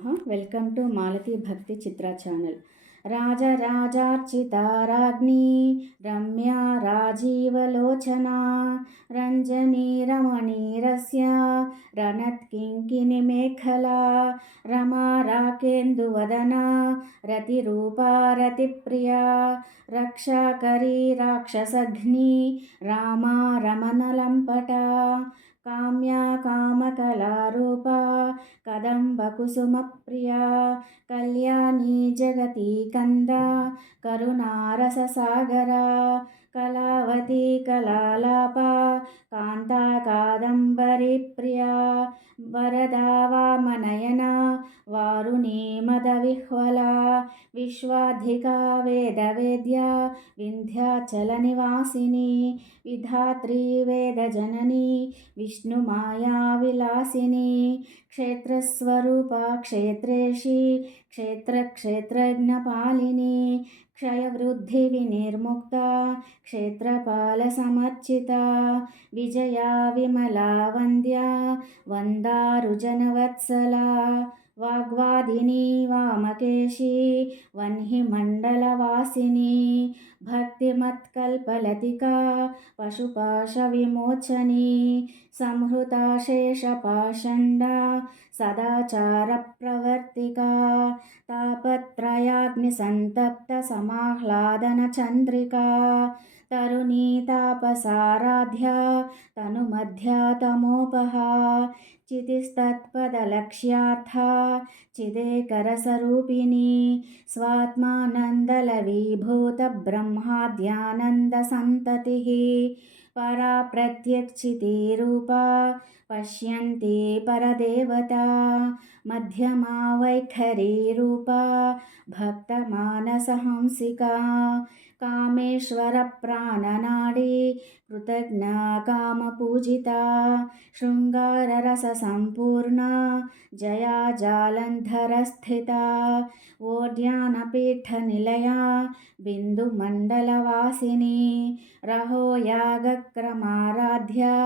Welcome to Malathi భక్తి చిత్ర ఛానల్. రాజరాజార్చితా రాజ్ఞి రమ్యా రాజీవలోచనా రంజనీ రమణీరస్య రణత్కింకిని మేఖలా రమా రాకేందువదనా రతిరూపా రతిప్రియా రక్షాకరీ రాక్షసఘ్ని రామా రమణలంపటా కామ్యా కామకళారూపా కదంబకుసుమప్రియా కళ్యాణీ జగతి కంద కరుణారససాగరా కళావతి కళాలాపా కాంతా కాదంబరి ప్రియా వరదా వామనయనా వారుణీ మదవిహ్వలా విశ్వాధికా వేదవేద్యా వింధ్యాచల నివాసిని విధాత్రీ వేదజననీ విష్ణుమాయా విలాసిని క్షేత్రస్వరూపా క్షేత్రేషి క్షేత్రజ్ఞపాలిని క్షయవృద్ధి వినిర్ముక్త క్షేత్రపాలసమర్చిత విజయా విమలా వంద్యా వందారుజనవత్సలా వాగ్వాదిని వామకేశి వన్హిమండలవాసిని భక్తిమత్కల్పలతికా పశుపాశవిమోచని సంహృతా శేషపాషండా సదాచారప్రవర్తికా తాపత్రయాగ్నిసంతప్త సమాహ్లాదనచంద్రికా తరుణీ తాపసారాధ్యా తనుమధ్యా తమోపహా చితిస్తత్పదలక్ష్యార్థా చిదేకరసరూపిణి స్వాత్మానందలవీభూతబ్రహ్మాద్యానందసంతతిः పరా ప్రత్యక్షితిరూపా పశ్యంతి పరదేవతా మధ్యమా వైఖరీ రూపా భక్తమానసహంసికా కామేశ్వర ప్రాణనాడీ కృతజ్ఞా కామపూజితా శృంగారరస సంపూర్ణా జయా జాలంధరస్థితా ఓడ్యానపీఠనిలయా బిందుమండలవాసిని రహో యాగక్రమారాధ్యా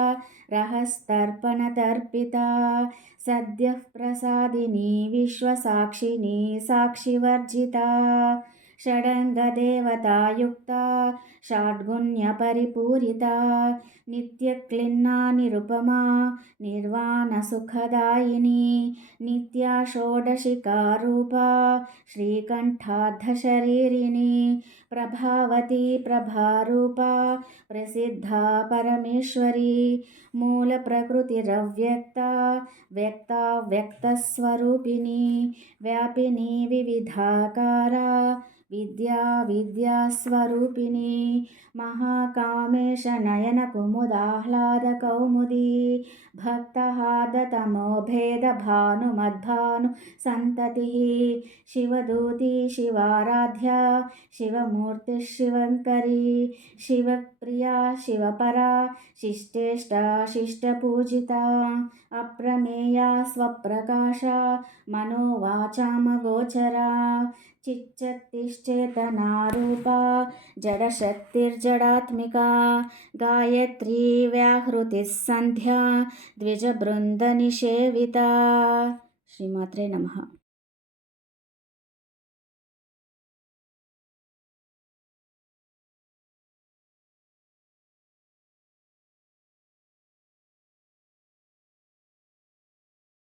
రహస్తర్పణతర్పితా సద్యః ప్రసాదిని విశ్వసాక్షిని సాక్షివర్జితా షడంగదేవతాయుక్తా షాడ్గుణ్యపరిపూరితా నిత్యక్లిన్నా నిరుపమా నిర్వాణసుఖదాయిని నిత్యా షోడశికారూపా శ్రీకంఠార్ధశరీరిణి ప్రభావతి ప్రభారూపా ప్రసిద్ధా పరమేశ్వరి మూలప్రకృతిరవ్యక్తా వ్యక్తా వ్యక్తస్వరూపిణి వ్యాపిని వివిధాకారా విద్యా విద్యాస్వరూపిణి మహాకామేశ నయన కుముదాహ్లాద కౌముది భక్తహార్దతమో భేద భానుమద్భాను సంతతి శివదూతి శివారాధ్యా శివమూర్తి శివంకరీ శివప్రియా శివపరా శిష్టేష్టా శిష్టపూజితా అప్రమేయా స్వప్రకాశ మనోవాచామగోచరా చిచ్చక్తిశ్చేతనారూపా జడశక్తిర్జడాత్మికా గాయత్రీ వ్యాహృతిः సంధ్యా ద్విజబృందనిషేవితా. శ్రీమాత్రే నమః.